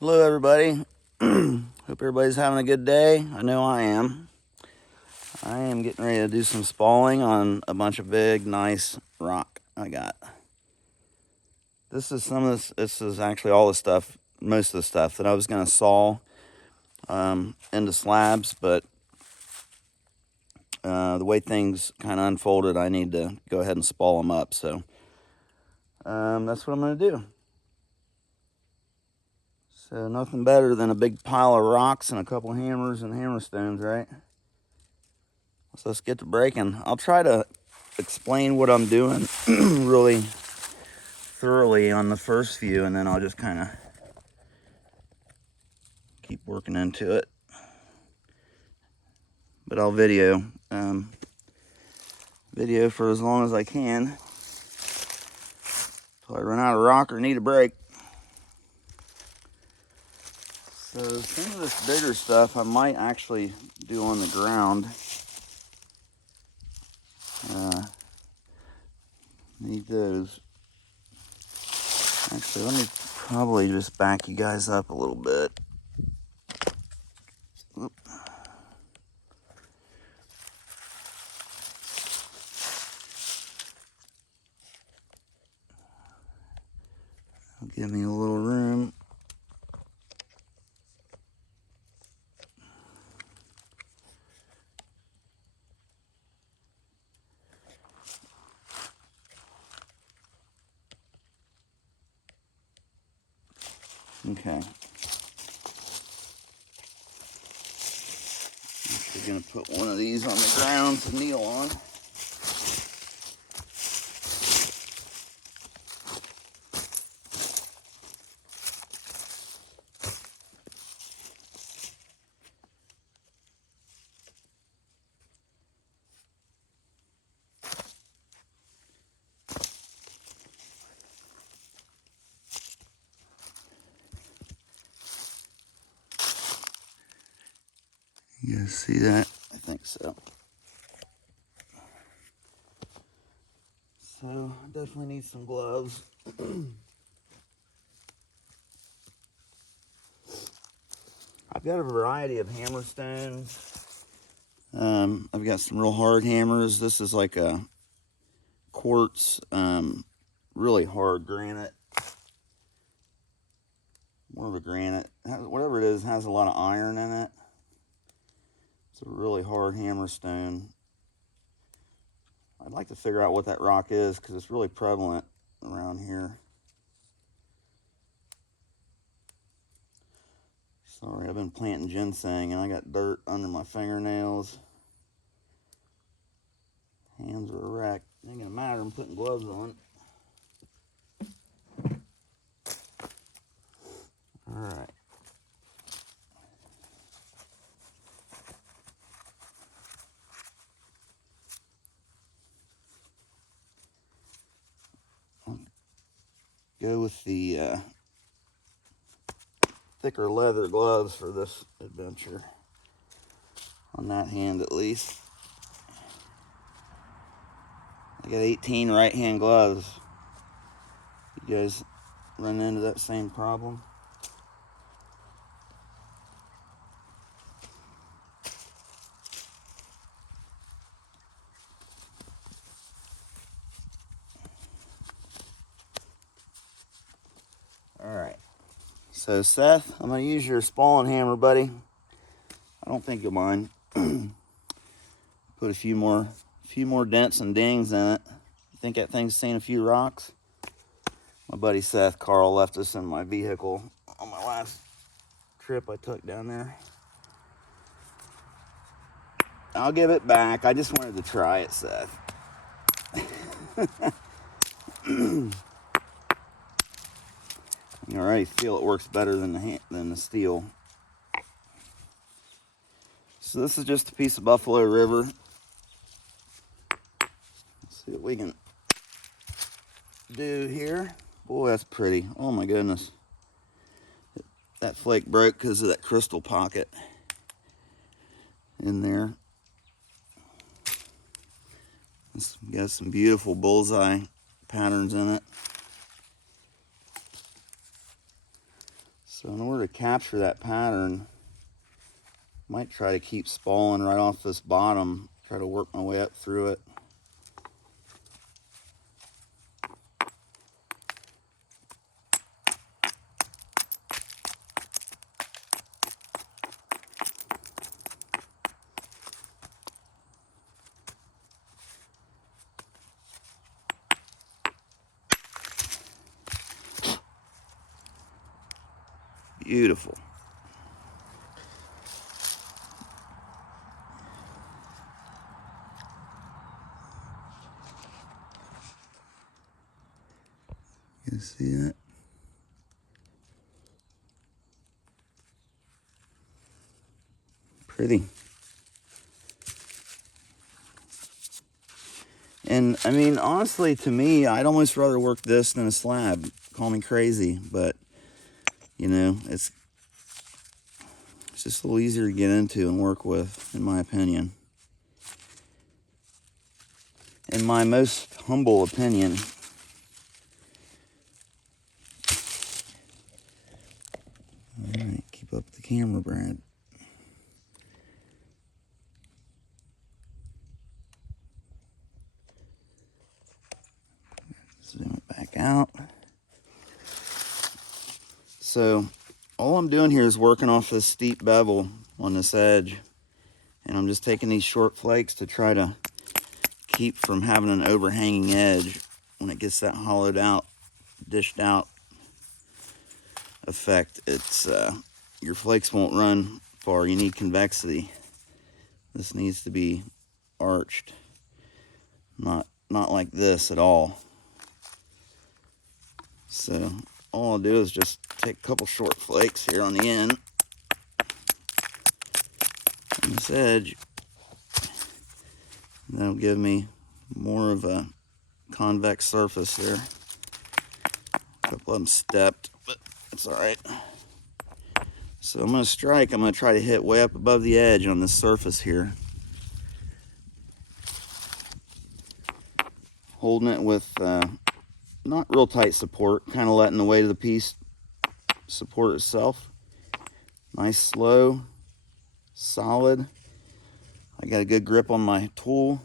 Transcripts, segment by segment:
Hello everybody. Hope everybody's having a good day. I know I am. I am getting ready to do some spalling on a bunch of big, nice rock I got. This is some of this is actually all the stuff, most of the stuff that I was going to saw into slabs, but the way things kind of unfolded, I need to go ahead and spall them up. So that's what I'm going to do. So nothing better than a big pile of rocks and a couple hammers and hammer stones, right? So let's get to breaking. I'll try to explain what I'm doing really thoroughly on the first few, and then I'll just kind of keep working into it. But I'll video for as long as I can until I run out of rock or need a break. So some of this bigger stuff I might actually do on the ground. Need those. Actually, let me probably just back you guys up a little bit. Oop. Give me a little room. Okay. We're going to put one of these on the ground to kneel on. You guys see that? I think so. So, definitely need some gloves. I've got a variety of hammer stones. I've got some real hard hammers. This is like a quartz, really hard granite. More of a granite. Whatever it is, has a lot of iron in it. It's a really hard hammer stone. I'd like to figure out what that rock is because it's really prevalent around here. Sorry, I've been planting ginseng and I got dirt under my fingernails. Hands are a wreck. Ain't gonna matter, I'm putting gloves on. Alright. Go with the thicker leather gloves for this adventure. On that hand at least. I got 18 right hand gloves. You guys run into that same problem? Alright. So Seth, I'm going to use your spalling hammer, buddy. I don't think you'll mind. Put a few more dents and dings in it. You think that thing's seen a few rocks? My buddy Seth, Carl, left us in my vehicle on my last trip I took down there. I'll give it back. I just wanted to try it, Seth. You already feel it works better than the steel. So this is just a piece of Buffalo River. Let's see what we can do here. Boy, that's pretty. Oh my goodness. That flake broke because of that crystal pocket in there. It's got some beautiful bullseye patterns in it. So in order to capture that pattern, might try to keep spalling right off this bottom, try to work my way up through it. Beautiful. You see that? Pretty. And I mean, honestly, to me, I'd almost rather work this than a slab. Call me crazy, but you know, it's just a little easier to get into and work with, in my opinion. In my most humble opinion. All right, keep up the camera, Brad. Zoom it back out. So all I'm doing here is working off this steep bevel on this edge, and I'm just taking these short flakes to try to keep from having an overhanging edge when it gets that hollowed out, dished out effect. It's your flakes won't run far. You need convexity. This needs to be arched, not like this at all. So all I'll do is just take a couple short flakes here on the end on this edge. That'll give me more of a convex surface there. A couple of them stepped, but it's all right. So I'm going to strike. I'm going to try to hit way up above the edge on this surface here. Holding it with not real tight support, kind of letting the weight of the piece support itself. Nice, slow, solid. I got a good grip on my tool.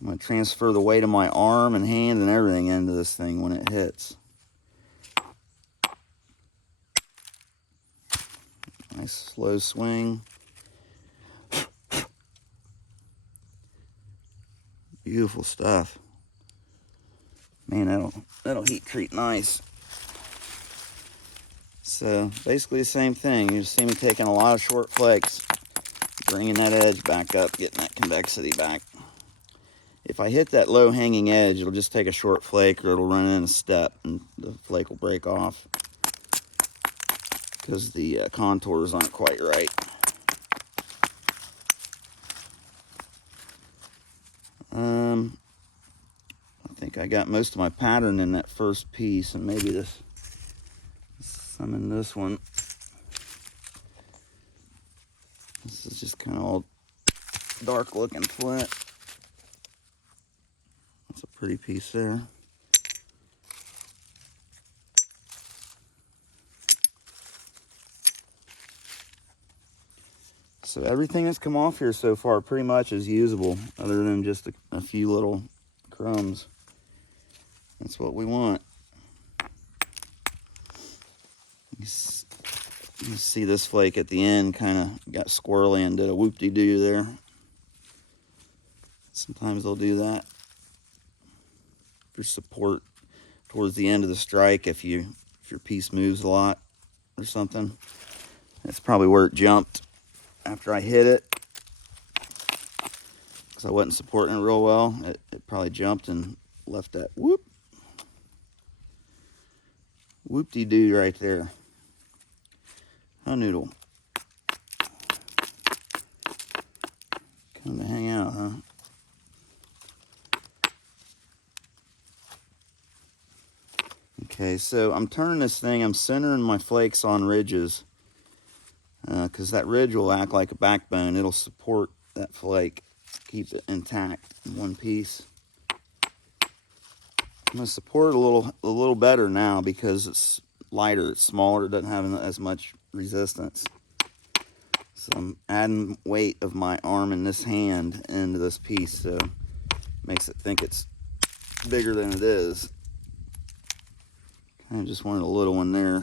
I'm going to transfer the weight of my arm and hand and everything into this thing when it hits. Nice slow swing. Beautiful stuff. Man, that'll heat treat nice. So basically the same thing. You just see me taking a lot of short flakes, bringing that edge back up, getting that convexity back. If I hit that low hanging edge, it'll just take a short flake or it'll run in a step and the flake will break off because the contours aren't quite right. I think I got most of my pattern in that first piece, and maybe some in this one. This is just kind of all dark looking flint. That's a pretty piece there. So everything that's come off here so far pretty much is usable, other than just a few little crumbs. That's what we want. You see this flake at the end kind of got squirrely and did a whoop-de-doo there. Sometimes they'll do that for support towards the end of the strike if your piece moves a lot or something. That's probably where it jumped after I hit it, because I wasn't supporting it real well. It probably jumped and left that whoop-de-doo right there. A noodle. Come to hang out, huh? Okay, so I'm turning this thing, I'm centering my flakes on ridges, because that ridge will act like a backbone. It'll support that flake, keep it intact in one piece. I'm going to support it a little better now because it's lighter, it's smaller, it doesn't have as much resistance. So I'm adding weight of my arm and this hand into this piece, so it makes it think it's bigger than it is. I just wanted a little one there.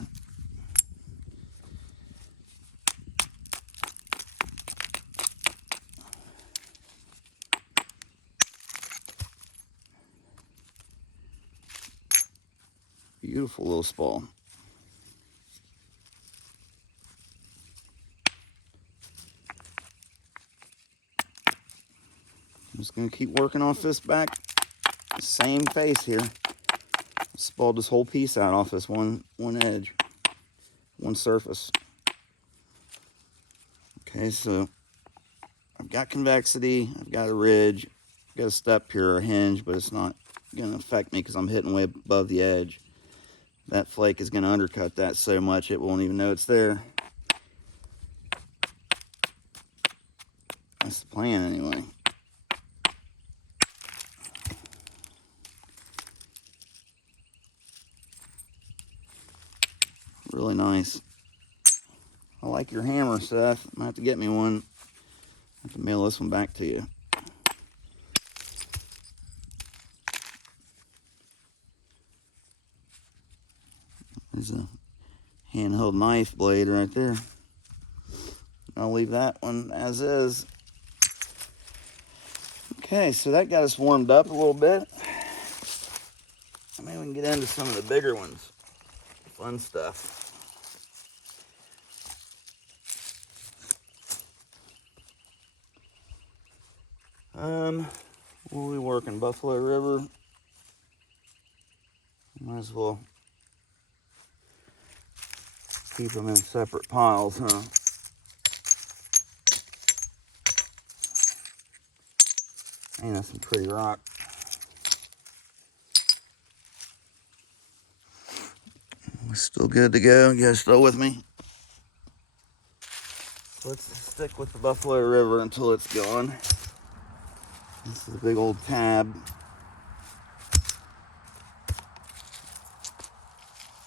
Beautiful little spall. I'm just going to keep working off this back, same face here. Spalled this whole piece out off this one edge, one surface. Okay, so I've got convexity, I've got a ridge, I've got a step here, a hinge, but it's not going to affect me because I'm hitting way above the edge. That flake is going to undercut that so much it won't even know it's there. That's the plan anyway. Really nice. I like your hammer, Seth. I'm gonna have to get me one. I have to mail this one back to you. There's a handheld knife blade right there. I'll leave that one as is. Okay, so that got us warmed up a little bit. Maybe we can get into some of the bigger ones. Fun stuff. What are we working? Buffalo River? Might as well keep them in separate piles, huh? Man, that's some pretty rock. We're still good to go. You guys still with me? So let's stick with the Buffalo River until it's gone. This is a big old tab.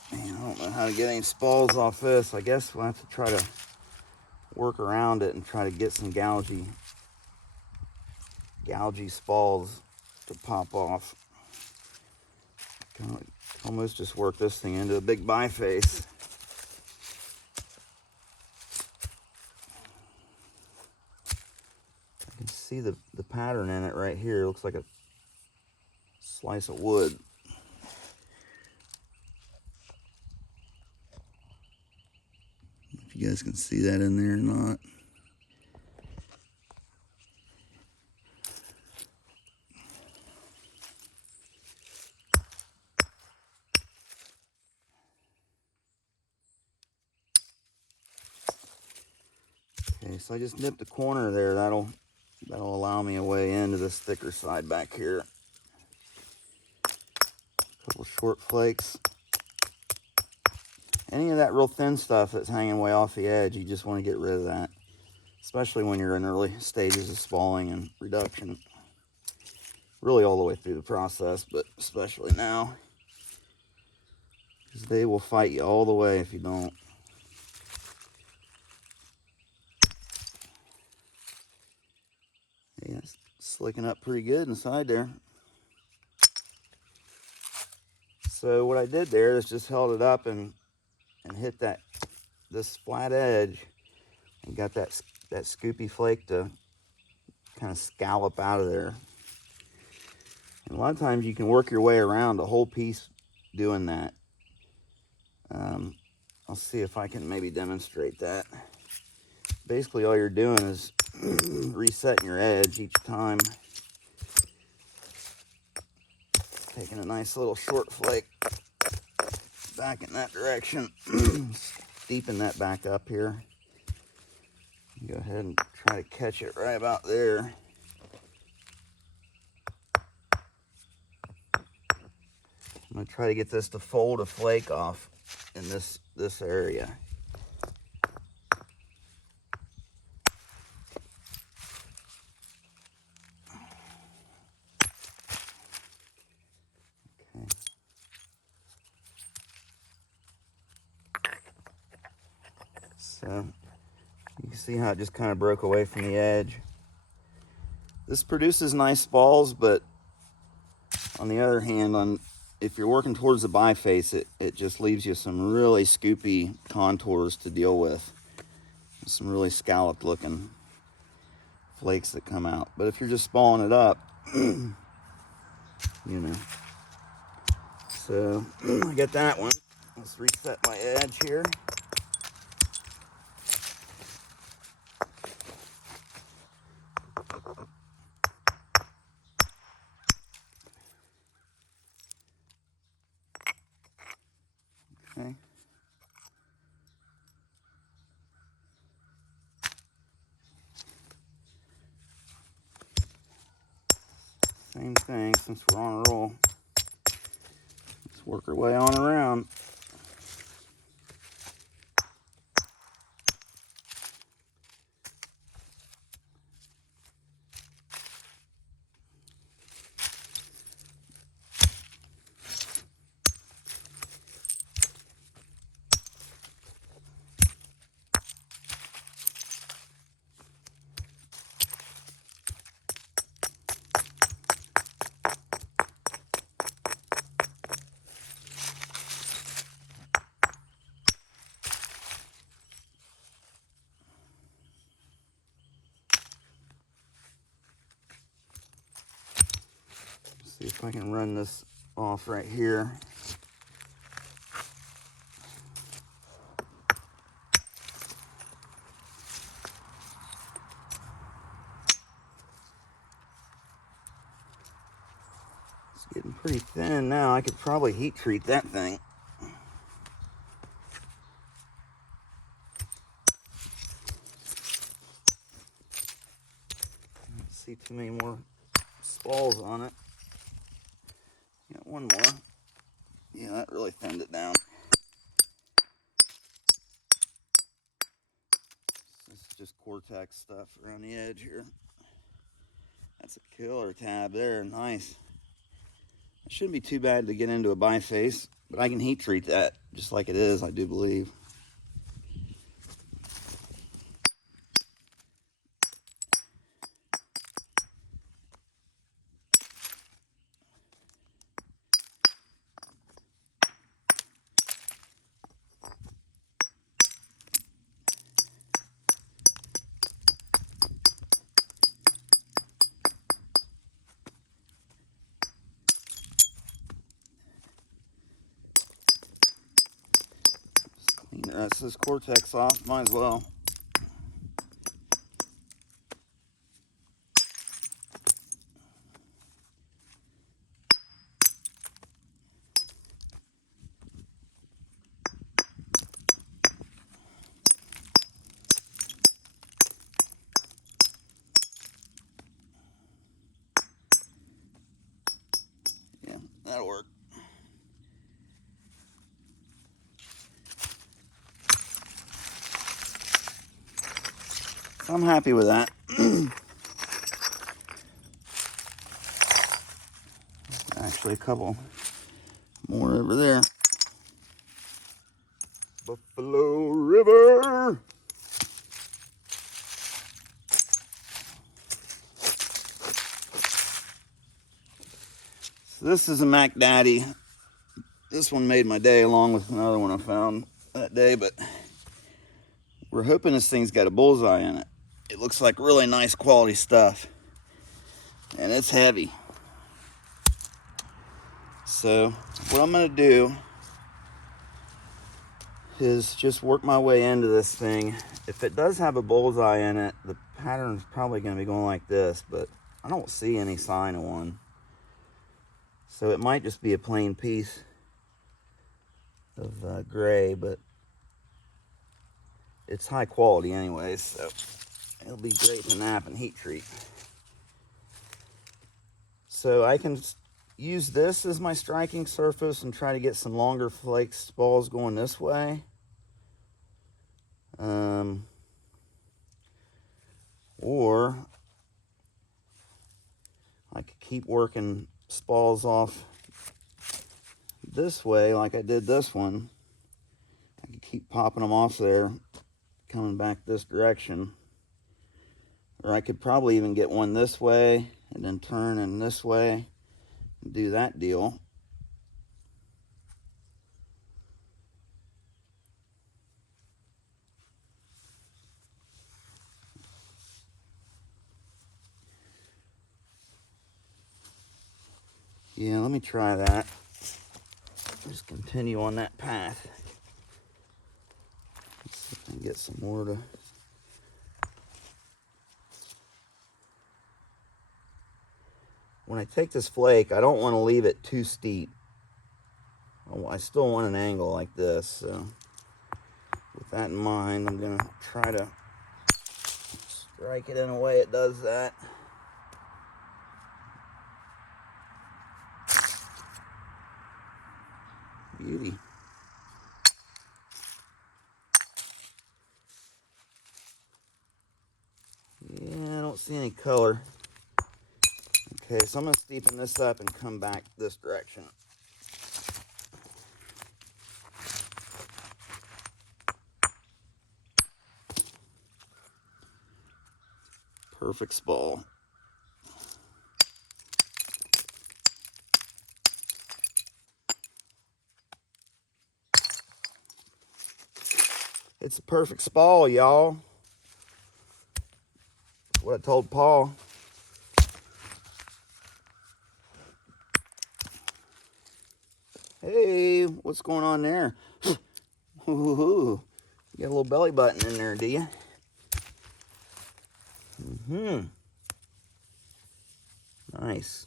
Man, I don't know how to get any spalls off this. I guess we'll have to try to work around it and try to get some gougy spalls to pop off. Almost just work this thing into a big biface. I can see the pattern in it right here. It looks like a slice of wood. If you guys can see that in there or not. Okay, so I just nipped the corner there. That'll allow me a way into this thicker side back here. A couple short flakes. Any of that real thin stuff that's hanging way off the edge, you just want to get rid of that. Especially when you're in early stages of spalling and reduction. Really all the way through the process, but especially now. Because they will fight you all the way if you don't. Yeah, it's slicking up pretty good inside there. So what I did there is just held it up and hit this flat edge and got that scoopy flake to kind of scallop out of there. And a lot of times you can work your way around the whole piece doing that. I'll see if I can maybe demonstrate that. Basically all you're doing is resetting your edge each time. Taking a nice little short flake back in that direction. Steeping that back up here. Go ahead and try to catch it right about there. I'm going to try to get this to fold a flake off in this area. Okay. So you can see how it just kind of broke away from the edge. This produces nice spalls, but on the other hand, if you're working towards the biface, it just leaves you some really scoopy contours to deal with. Some really scalloped looking flakes that come out. But if you're just spalling it up, you know. So I got that one. Let's reset my edge here. Okay. Same thing, since we're on a roll. Let's work our way on around. See if I can run this off right here. It's getting pretty thin now. I could probably heat treat that thing. Don't see too many more spalls on it. Got one more. Yeah, that really thinned it down. This is just Cortex stuff around the edge here. That's a killer tab there, nice. It shouldn't be too bad to get into a biface, but I can heat treat that just like it is, I do believe. Clean the rest of this Cortex off, might as well. Yeah, that'll work. So I'm happy with that. Actually, a couple more over there. Buffalo River. So this is a Mac Daddy. This one made my day along with another one I found that day, but we're hoping this thing's got a bullseye in it. It looks like really nice quality stuff, and it's heavy. So what I'm gonna do is just work my way into this thing. If it does have a bullseye in it, the pattern's probably gonna be going like this, but I don't see any sign of one. So it might just be a plain piece of gray, but it's high quality anyways, so it'll be great to nap and heat treat. So I can use this as my striking surface and try to get some longer flake spalls going this way. Or I could keep working spalls off this way like I did this one. I could keep popping them off there coming back this direction. Or I could probably even get one this way and then turn in this way and do that deal. Yeah, let me try that. Just continue on that path. Let's see if I can get some more to... When I take this flake, I don't want to leave it too steep. I still want an angle like this, so with that in mind, I'm going to try to strike it in a way it does that. Beauty. Yeah, I don't see any color. Okay, so I'm going to steepen this up and come back this direction. Perfect spall. It's a perfect spall, y'all. That's what I told Paul. Hey, what's going on there? Ooh, you got a little belly button in there, do you? Nice.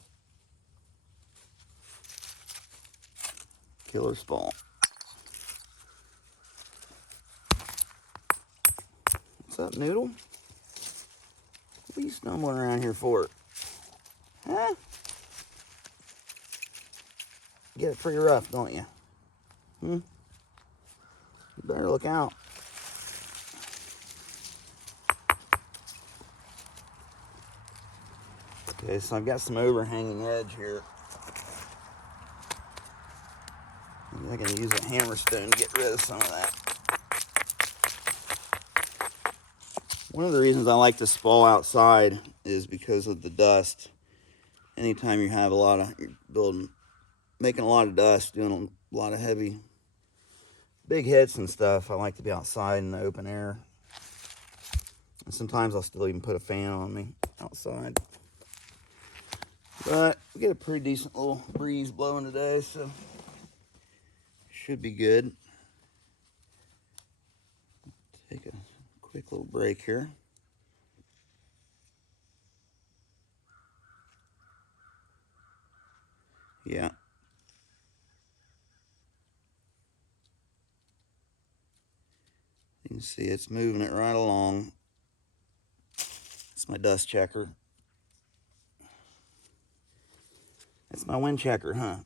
Killer spall. What's up, Noodle? What are you stumbling around here for? Huh? You get it pretty rough, don't you? You better look out. Okay, so I've got some overhanging edge here. I can use a hammerstone to get rid of some of that. One of the reasons I like to spall outside is because of the dust. Anytime you have making a lot of dust, doing a lot of heavy, big hits and stuff, I like to be outside in the open air. And sometimes I'll still even put a fan on me outside. But we get a pretty decent little breeze blowing today, so should be good. Take a quick little break here. Yeah. You can see it's moving it right along. It's my dust checker. It's my wind checker, huh?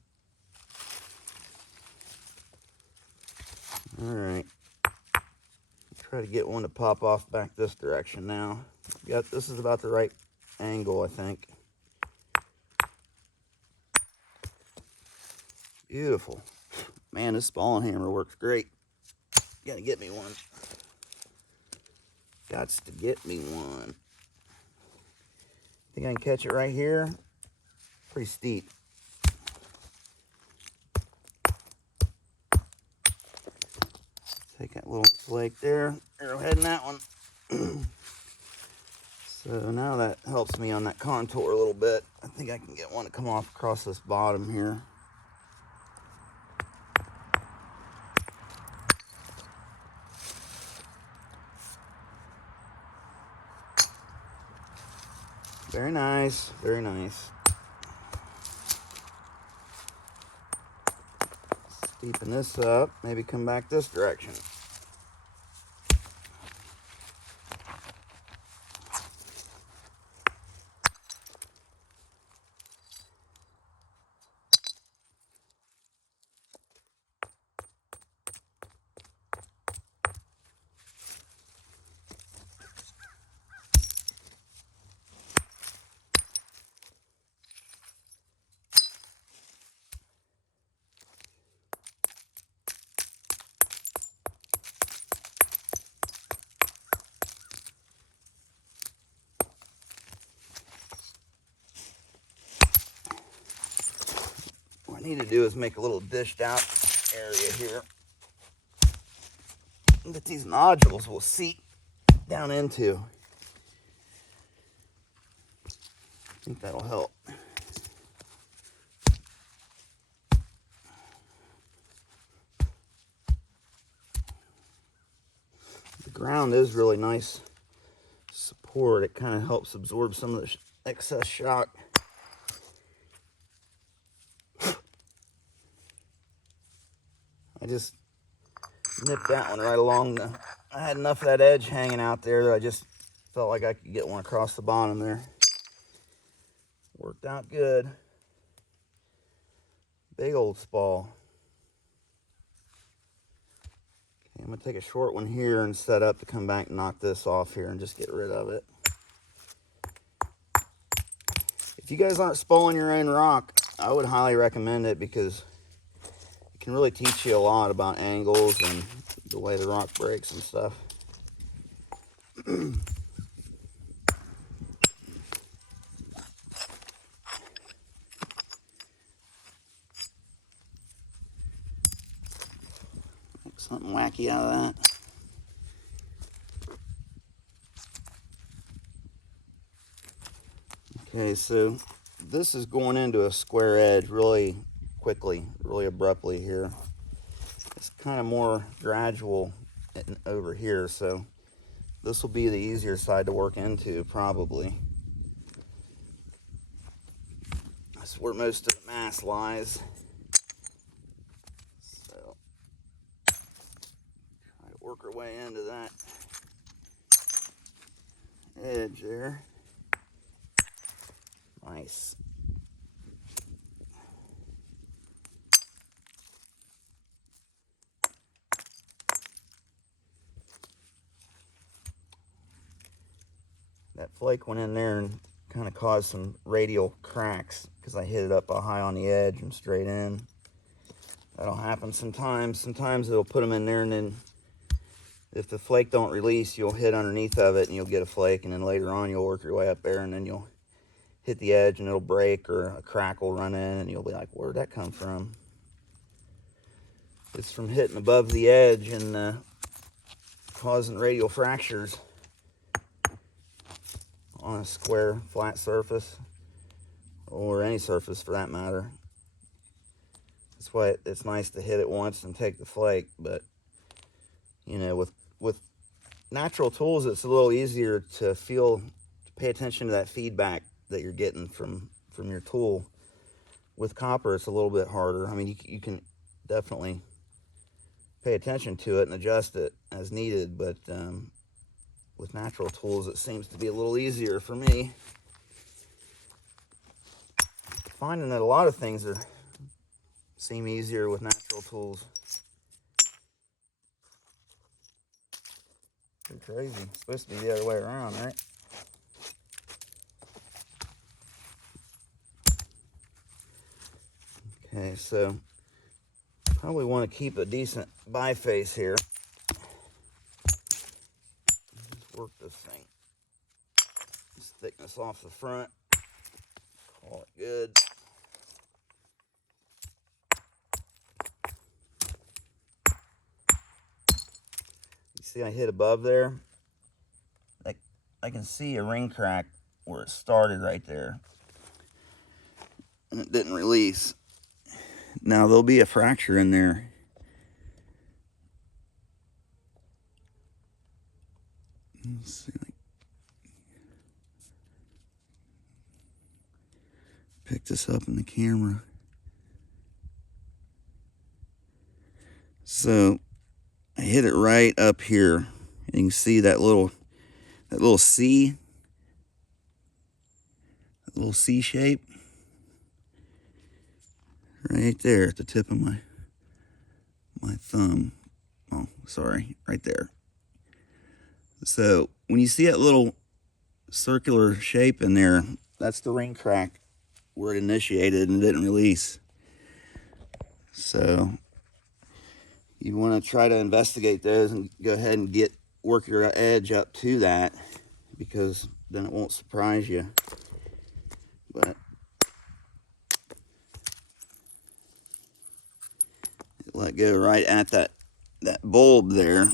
All right. Try to get one to pop off back this direction now. Yep, this is about the right angle, I think. Beautiful. Man, this spalling hammer works great. Gotta get me one. Gots to get me one. Think I can catch it right here? Pretty steep. Take that little flake there. Arrowhead in that one. So now that helps me on that contour a little bit. I think I can get one to come off across this bottom here. Very nice, very nice. Steepen this up, maybe come back this direction. need to do is make a little dished out area here that these nodules will seep down into. I think that'll help. The ground is really nice support. It kind of helps absorb some of the excess shock. I just nipped that one right along I had enough of that edge hanging out there that I just felt like I could get one across the bottom there. Worked out good. Big old spall. Okay, I'm gonna take a short one here and set up to come back and knock this off here and just get rid of it. If you guys aren't spalling your own rock, I would highly recommend it because it can really teach you a lot about angles and the way the rock breaks and stuff. Something wacky out of that. Okay, so this is going into a square edge really quickly, really abruptly here. It's kind of more gradual over here, so this will be the easier side to work into probably. That's where most of the mass lies. So try to work our way into that edge there. Nice. That flake went in there and kind of caused some radial cracks because I hit it up high on the edge and straight in. That'll happen sometimes. Sometimes it'll put them in there, and then if the flake don't release, you'll hit underneath of it and you'll get a flake, and then later on you'll work your way up there and then you'll hit the edge and it'll break, or a crack will run in and you'll be like, where'd that come from? It's from hitting above the edge and causing radial fractures on a square flat surface, or any surface for that matter. That's why it's nice to hit it once and take the flake. But you know, with natural tools, it's a little easier to pay attention to that feedback that you're getting from your tool. With copper, it's a little bit harder. I mean, you can definitely pay attention to it and adjust it as needed, but with natural tools, it seems to be a little easier for me. Finding that a lot of things seem easier with natural tools. Pretty crazy. It's supposed to be the other way around, right? Okay, so probably want to keep a decent biface here. Just work this thing. Just thickness off the front. Call it good. You see I hit above there? Like, I can see a ring crack where it started right there. And it didn't release. Now there'll be a fracture in there. Let's see. Pick this up in the camera. So I hit it right up here. And you can see that little C. That little C shape. Right there at the tip of my thumb. Oh, sorry, right there. So when you see that little circular shape in there, that's the ring crack where it initiated and didn't release. So you want to try to investigate those and go ahead and work your edge up to that, because then it won't surprise you. But let go right at that bulb there.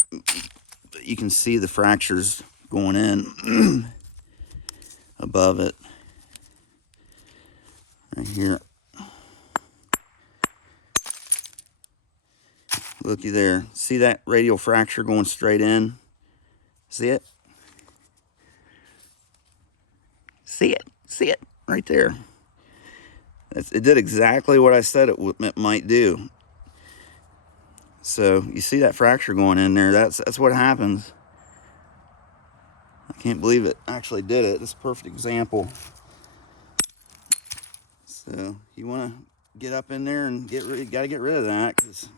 You can see the fractures going in above it right here. Looky there. See that radial fracture going straight in? See it? See it? See it? Right there. It did exactly what I said it might do. So you see that fracture going in there. That's what happens. I can't believe it actually did it. It's a perfect example. So you want to get up in there and gotta get rid of that, because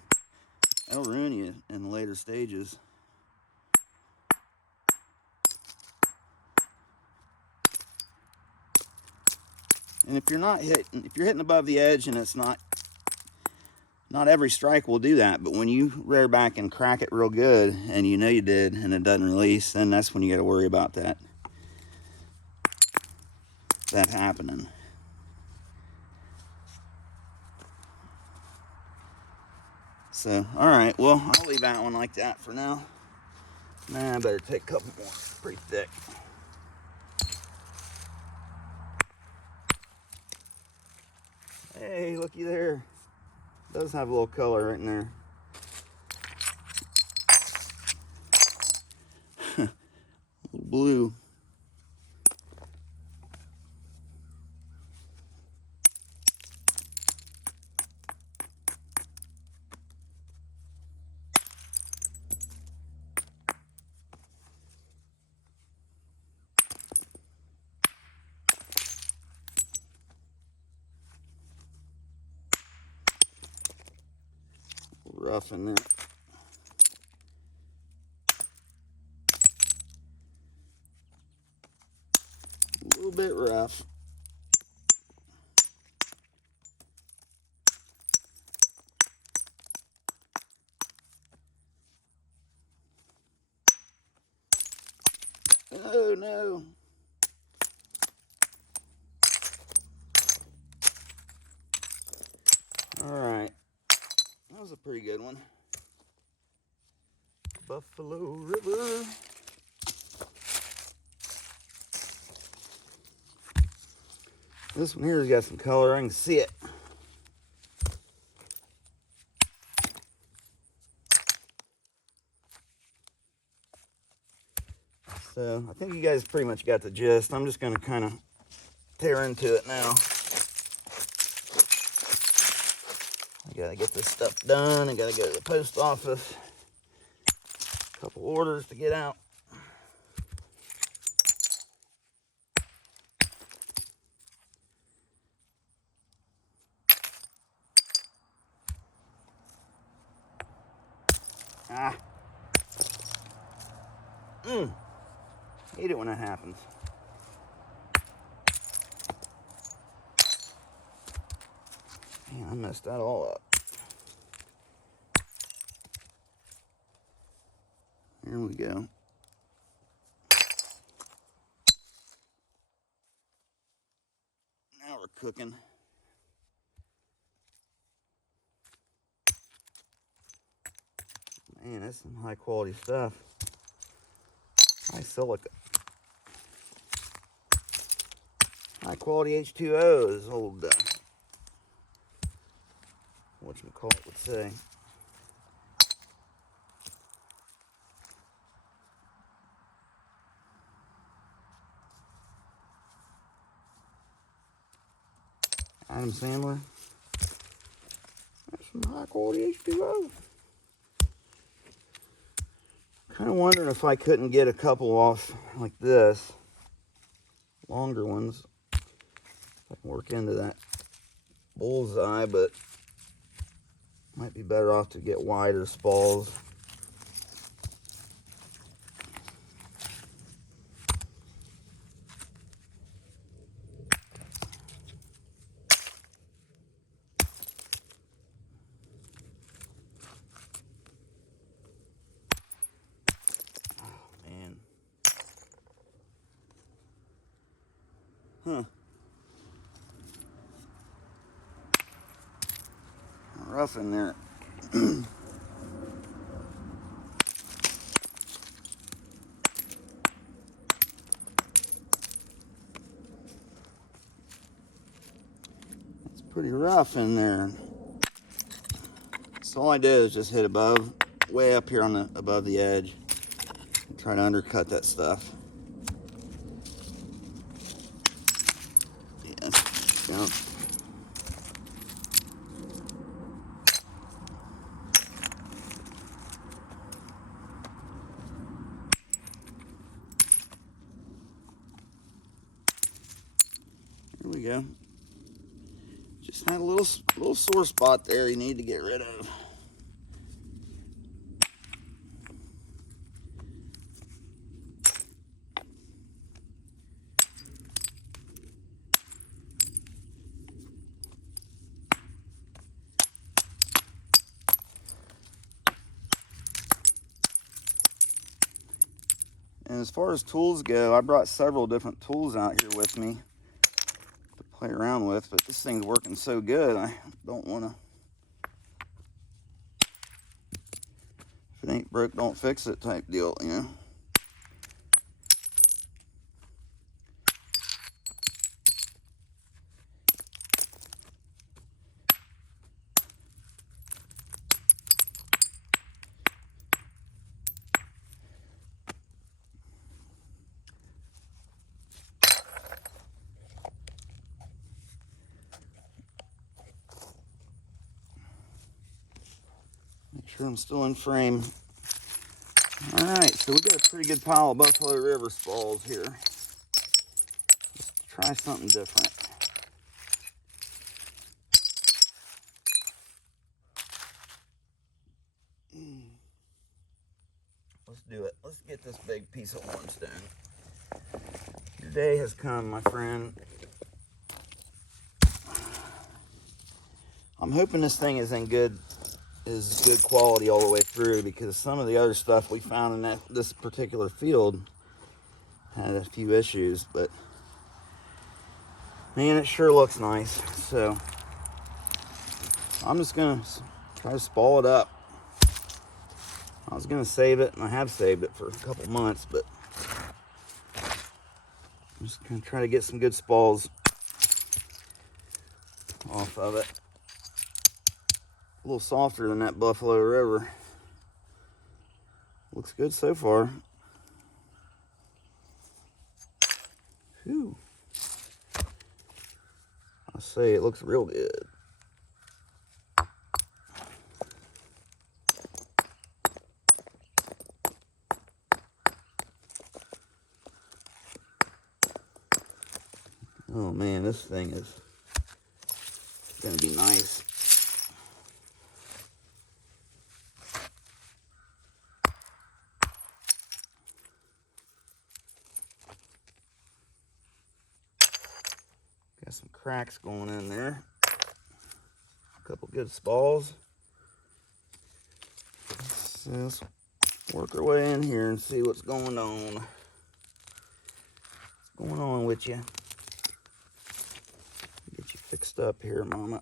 that'll ruin you in the later stages. And if you're hitting above the edge, and it's not every strike will do that, but when you rear back and crack it real good, and you know you did, and it doesn't release, then that's when you got to worry about that happening. So, all right, well, I'll leave that one like that for now. Nah, I better take a couple more. It's pretty thick. Hey, looky there. It does have a little color right in there. Blue. Rough in there. A little bit rough. Oh no. All right. That was a pretty good one. Buffalo River. This one here has got some color. I can see it. So I think you guys pretty much got the gist. I'm just going to kind of tear into it now. I got to get this stuff done. I got to go to the post office. A couple orders to get out. Hate it when that happens. Man, I messed that all up. Here we go. Now we're cooking. Man, that's some high quality stuff. High silica. High quality H2O, as old whatchamacallit would say. Adam Sandler. That's some high quality H2O. Kind of wondering if I couldn't get a couple off like this. Longer ones. I can work into that bullseye, but might be better off to get wider spalls. Huh. Rough in there. It's pretty rough in there. So all I did is just hit above, way up here on the above the edge, and try to undercut that stuff. Yes. Yep. Here we go. Just had a little sore spot there you need to get rid of. And as far as tools go, I brought several different tools out here with me to play around with, but this thing's working so good, I don't want to. If it ain't broke, don't fix it type deal, you know. Make sure I'm still in frame. All right, so we got a pretty good pile of Buffalo River spalls here. Let's try something different. Let's do it. Let's get this big piece of Hornstone. Your day has come, my friend. I'm hoping this thing is good quality all the way through, because some of the other stuff we found in this particular field had a few issues, but man, it sure looks nice. So I'm just gonna try to spall it up. I was gonna save it, and I have saved it for a couple months, but I'm just gonna try to get some good spalls off of it. A little softer than that Buffalo River. Looks good so far. Whew. I say it looks real good. Oh man, this thing is gonna be nice. Got some cracks going in there. A couple good spalls. So let's work our way in here and see what's going on. What's going on with you? Get you fixed up here, mama.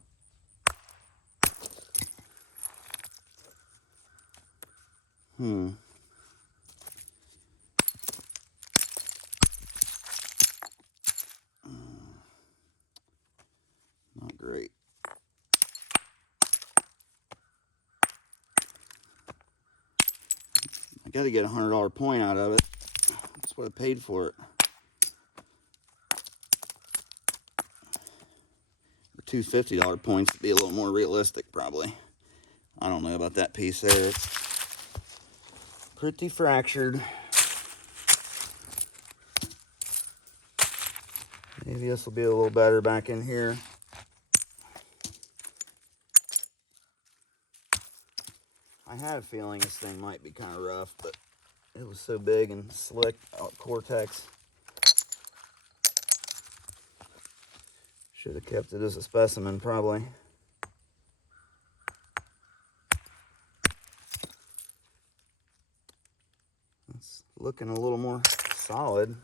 Not great. I got to get a $100 point out of it. That's what I paid for it. Or two $50 points to be a little more realistic, probably. I don't know about that piece there. It's pretty fractured. Maybe this will be a little better back in here. I had a feeling this thing might be kind of rough, but it was so big and slick out Cortex. Should have kept it as a specimen, probably. It's looking a little more solid.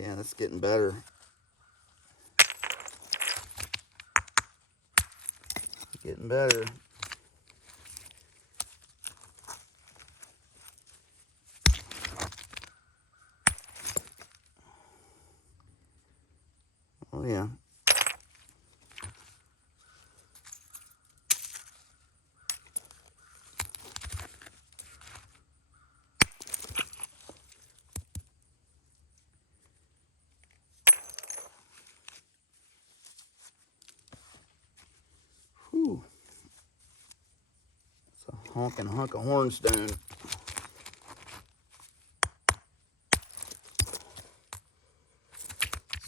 Yeah, that's getting better. Getting better. Oh yeah. Whew. It's a honking hunk of hornstone.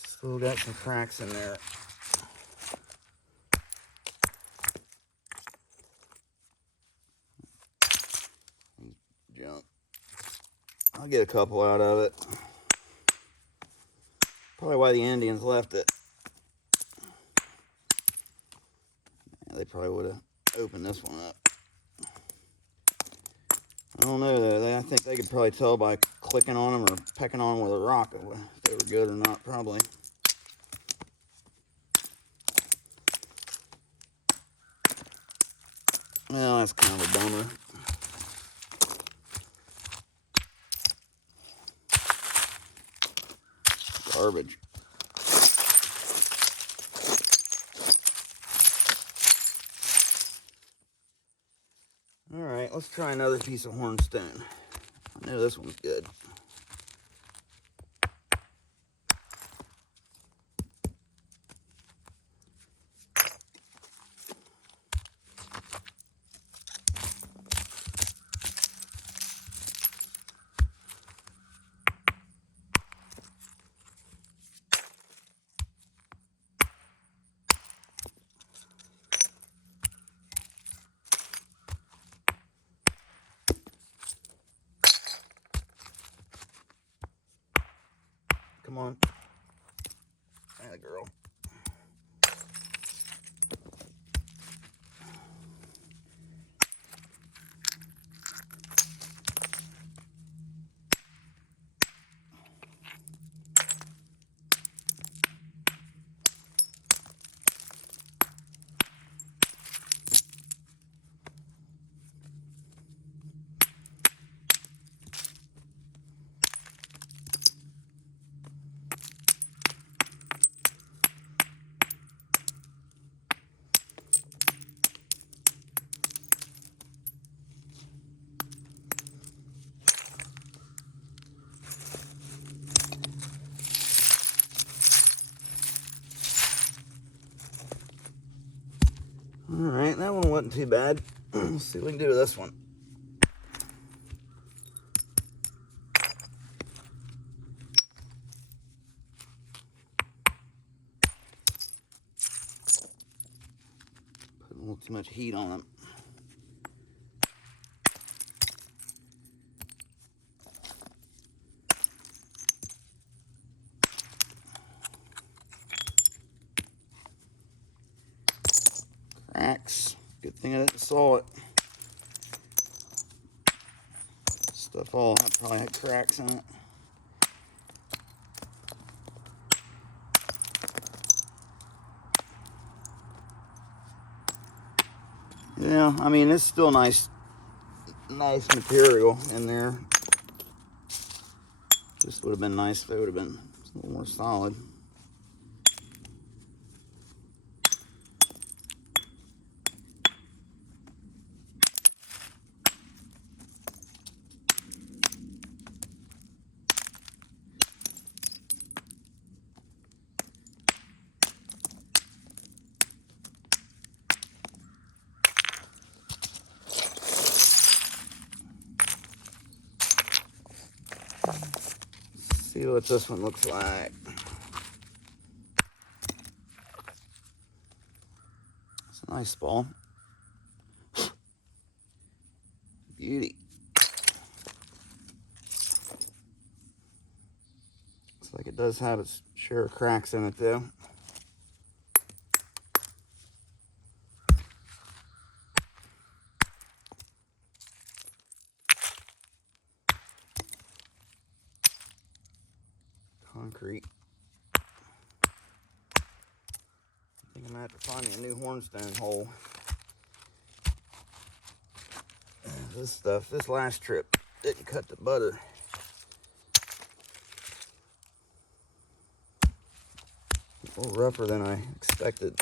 Still got some cracks in there. Jump. I'll get a couple out of it. Probably why the Indians left it. Yeah, they probably would have opened this one up. I don't know though. I think they could probably tell by clicking on them or pecking on them with a rock if they were good or not, probably. Well, that's kind of a bummer. Garbage. All right, let's try another piece of hornstone. I know this one's good. Come on. Atta girl. All right, that one wasn't too bad. Let's see what we can do with this one. Put a little too much heat on them. Cracks. Good thing I didn't saw it. Stuff all probably had cracks in it. Yeah, I mean it's still nice material in there. Just would have been nice if it would have been a little more solid. See what this one looks like. It's a nice ball. Beauty. Looks like it does have its share of cracks in it though. concrete. I think I'm gonna have to find me a new Hornstone hole. This last trip didn't cut the butter. A little rougher than I expected.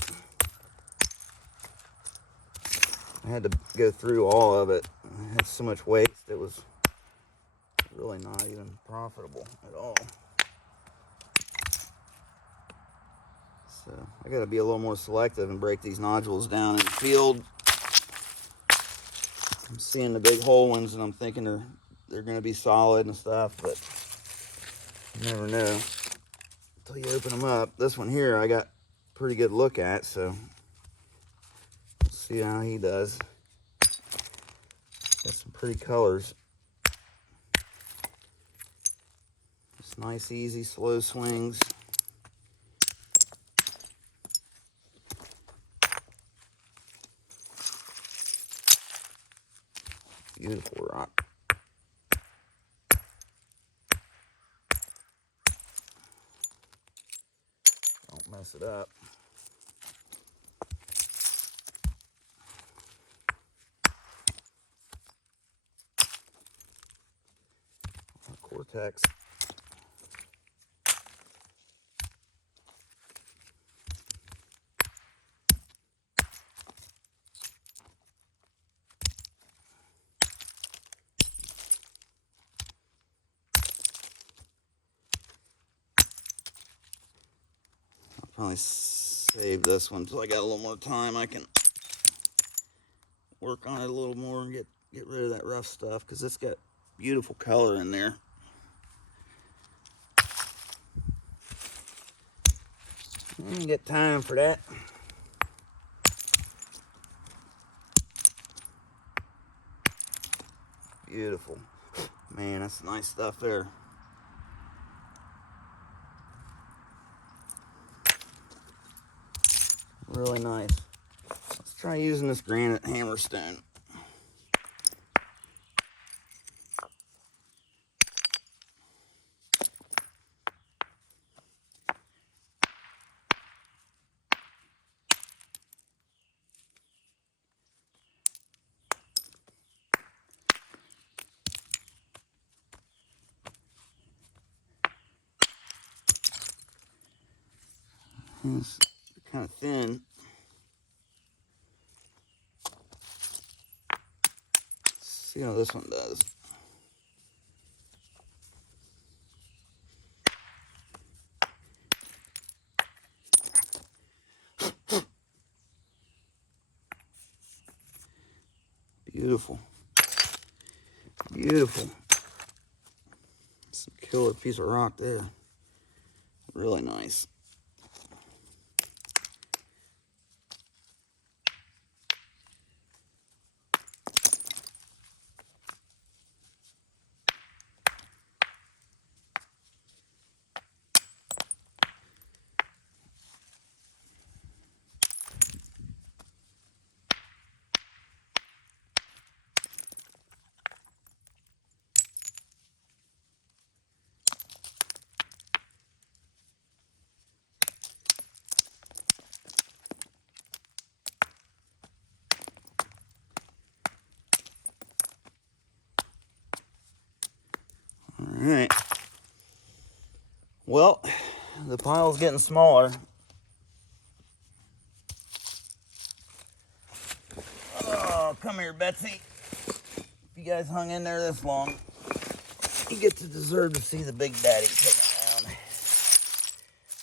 I had to go through all of it. I had so much waste, it was really not even profitable at all. So I gotta be a little more selective and break these nodules down in the field. I'm seeing the big hole ones and I'm thinking they're gonna be solid and stuff, but you never know until you open them up. This one here I got a pretty good look at, so we'll see how he does. Got some pretty colors. Just nice, easy, slow swings. Beautiful rock. Don't mess it up. Cortex. I'll probably save this one until I got a little more time. I can work on it a little more and get rid of that rough stuff, because it's got beautiful color in there. I didn't get time for that. Beautiful. Man, that's nice stuff there. Really nice. Let's try using this granite hammerstone. It's kind of thin. Let's see how this one does. Beautiful. Beautiful. Some killer piece of rock there. Really nice. All right. Well, the pile's getting smaller. Oh, come here, Betsy. If you guys hung in there this long, you get to deserve to see the big daddy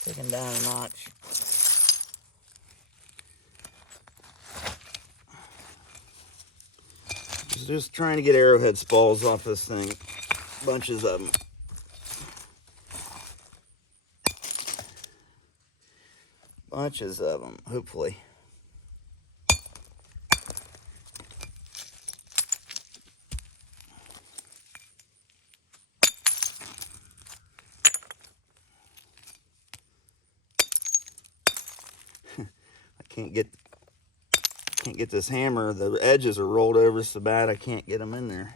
taking down a notch. Just trying to get arrowhead spalls off this thing. Bunches of them. Bunches of them, hopefully. I can't get this hammer. The edges are rolled over so bad I can't get them in there.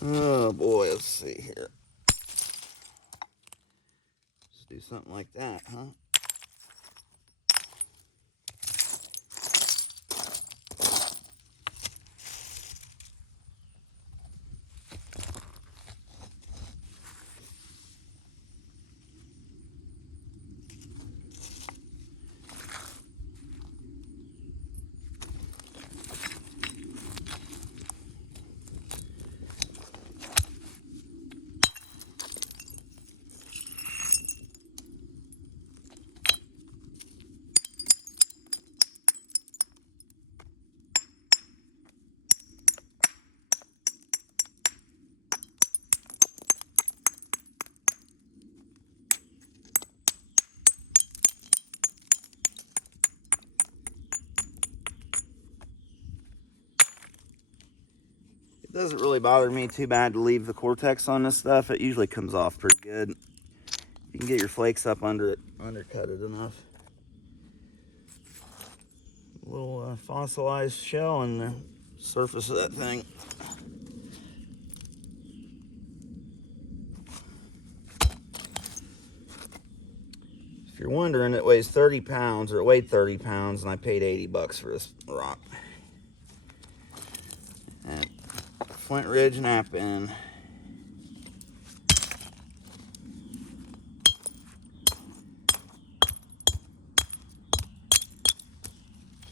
Oh boy, let's see here. Let's do something like that, huh? It doesn't really bother me too bad to leave the Cortex on this stuff. It usually comes off pretty good. You can get your flakes up under it, undercut it enough. A little fossilized shell on the surface of that thing. If you're wondering, it weighs 30 pounds, or it weighed 30 pounds, and I paid 80 bucks for this rock. And Flint Ridge Nap-In.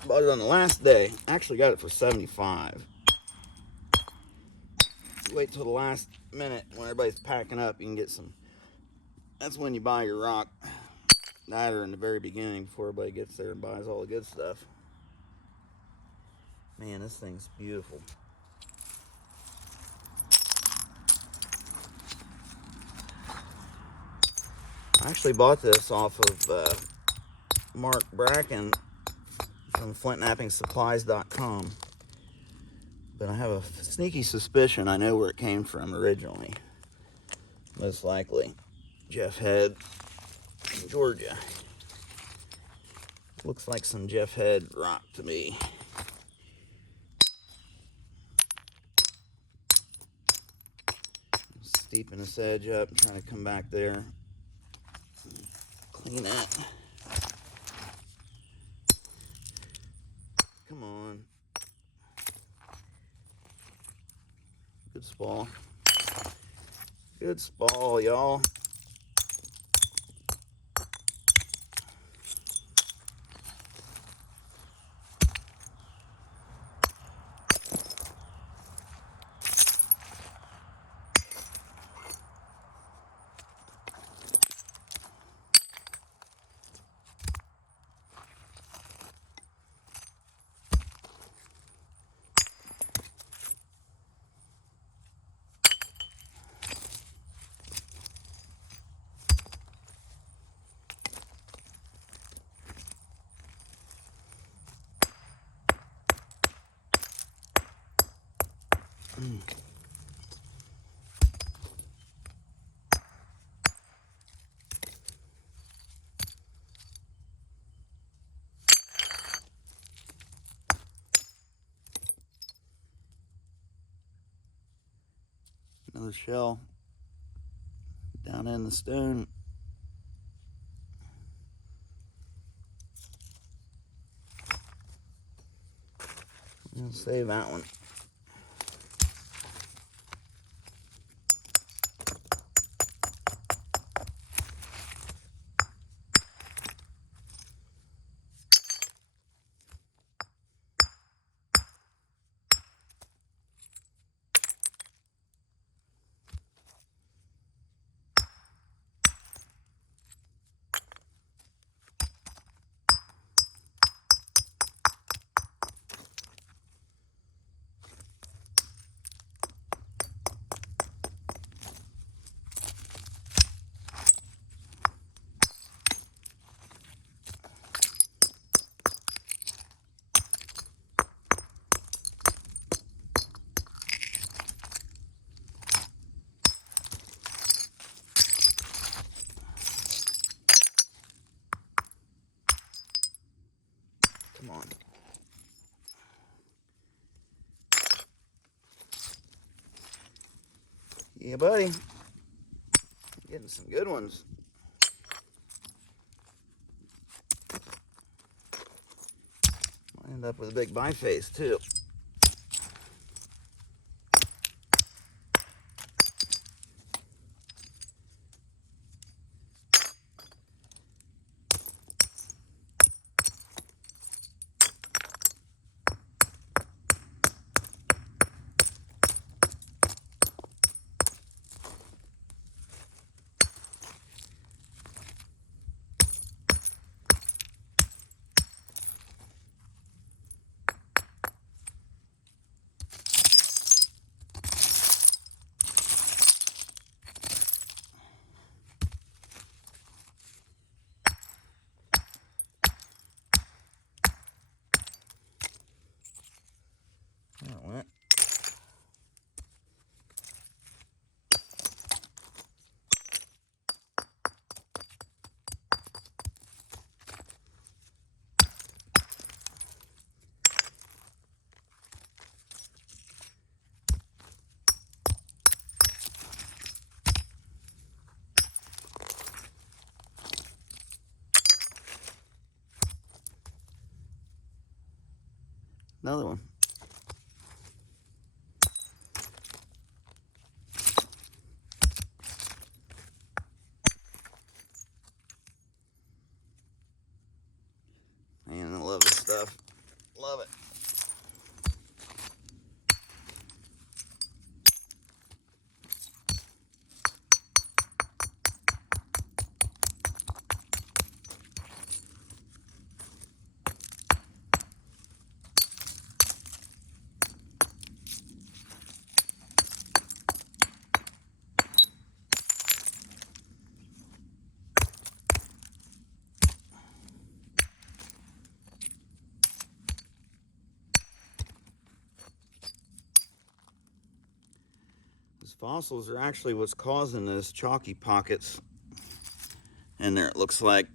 Bought it on the last day. Actually got it for 75. You wait till the last minute when everybody's packing up, you can get some. That's when you buy your rock. That or in the very beginning before everybody gets there and buys all the good stuff. Man, this thing's beautiful. I actually bought this off of Mark Bracken from flintnapping-supplies.com. But I have a sneaky suspicion I know where it came from originally. Most likely Jeff Head in Georgia. Looks like some Jeff Head rock to me. Steeping this edge up, trying to come back there. Clean that. Come on. Good spall. Good spall, y'all. Another shell down in the stone. I'll save that one. Yeah, buddy. Getting some good ones. Might end up with a big biface too. There it went. Another one. Man, I love this stuff. Love it. These fossils are actually what's causing those chalky pockets in there. It looks like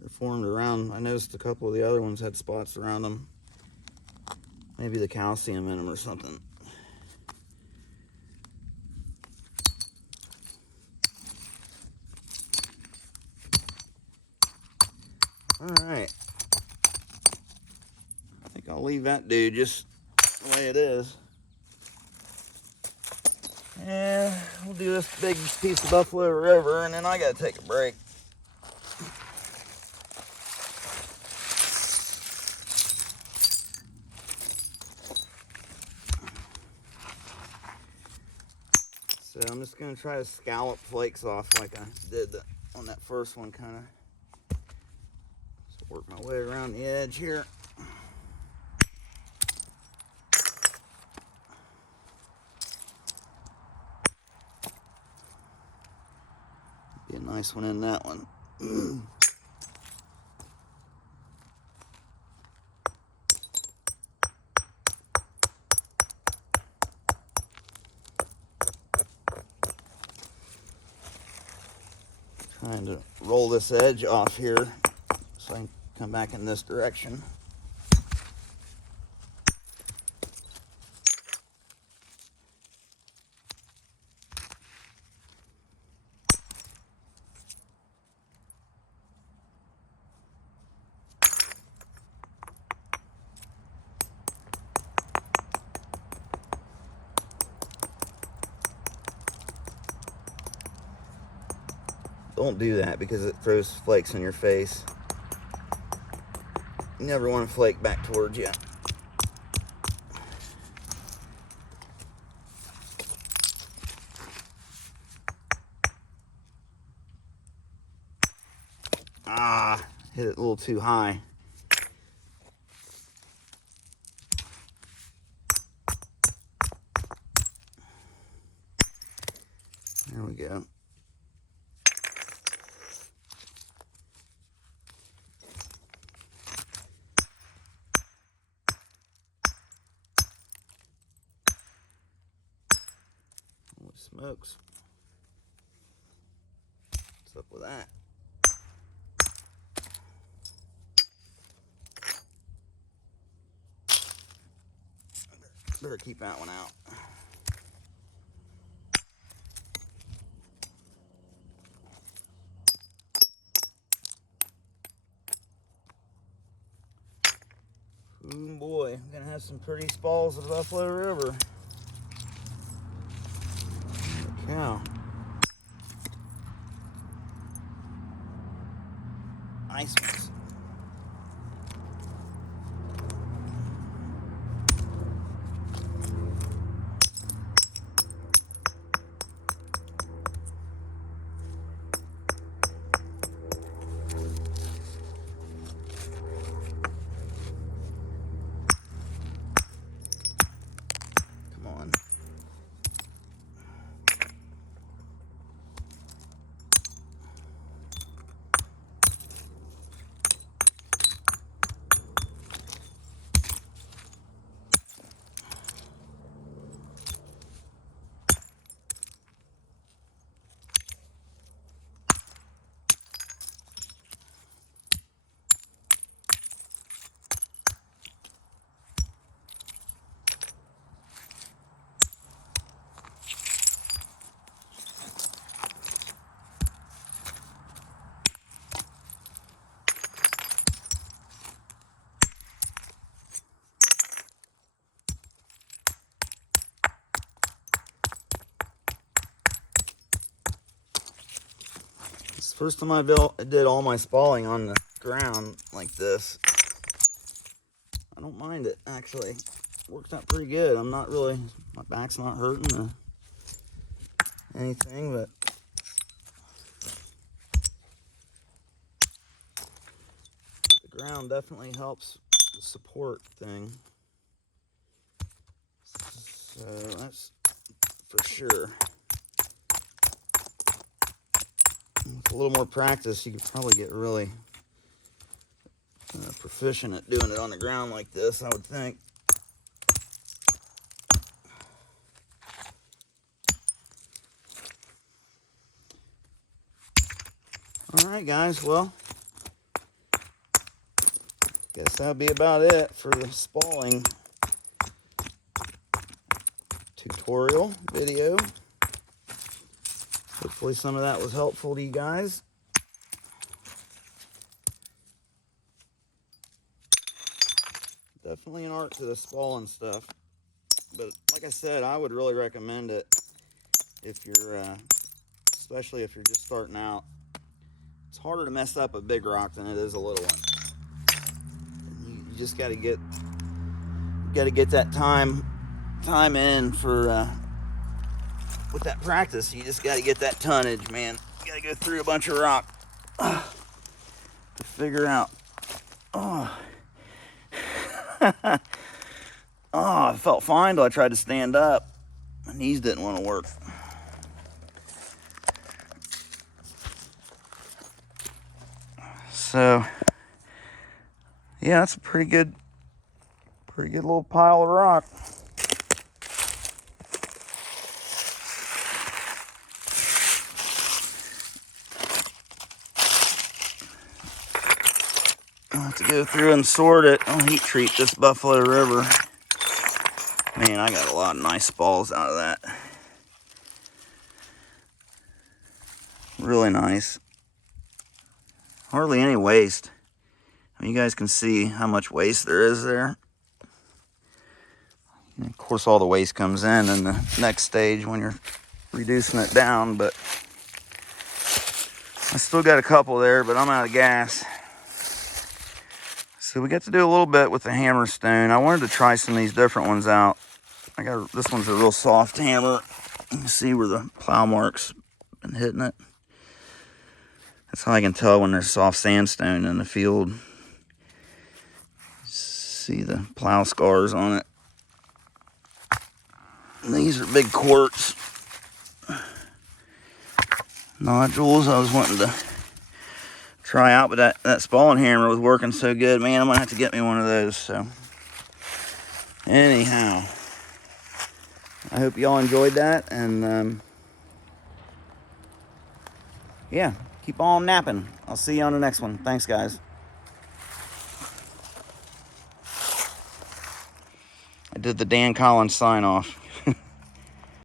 they're formed around. I noticed a couple of the other ones had spots around them. Maybe the calcium in them or something. All right. I think I'll leave that dude just the way it is. And we'll do this big piece of Buffalo River, and then I gotta take a break. So I'm just gonna try to scallop flakes off like I did on that first one, kind of. Just work my way around the edge here. Be a nice one in that one. Trying to roll this edge off here so I can come back in this direction. Don't do that because it throws flakes in your face. You never want to flake back towards you. Ah, hit it a little too high. There we go. Holy smokes. What's up with that? Better keep that one out. Ooh boy, I'm gonna have some pretty spalls of Buffalo River. Holy cow. Nice ones. Come on. It's the first time I did all my spalling on the ground like this. I don't mind it, actually. Works out pretty good. I'm not really, my back's not hurting or anything, but the ground definitely helps the support thing. So that's for sure. With a little more practice, you could probably get really proficient at doing it on the ground like this, I would think. All right, guys, well, guess that'll be about it for the spalling tutorial video. Hopefully some of that was helpful to you guys. Definitely an art to the spalling stuff, but like I said, I would really recommend it if you're especially if you're just starting out. It's harder to mess up a big rock than it is a little one. You just got to get that time in for with that practice. You just got to get that tonnage, man. You got to go through a bunch of rock to figure out. Oh. Oh, I felt fine till I tried to stand up. My knees didn't want to work. So, yeah, that's a pretty good little pile of rock. I'll have to go through and sort it. I'll heat treat this Buffalo River. Man, I got a lot of nice spalls out of that. Really nice. Hardly any waste. I mean, you guys can see how much waste there is there. And of course, all the waste comes in the next stage when you're reducing it down, but I still got a couple there, but I'm out of gas. So we got to do a little bit with the Hornstone. I wanted to try some of these different ones out. This one's a real soft hammer. You can see where the plow marks been hitting it. That's how I can tell when there's soft sandstone in the field. See the plow scars on it. And these are big quartz nodules I was wanting to try out, but that spalling hammer was working so good, man. I'm gonna have to get me one of those. So anyhow, I hope y'all enjoyed that, and yeah, keep on napping. I'll see you on the next one. Thanks, guys. I did needed the Dan Collins sign off.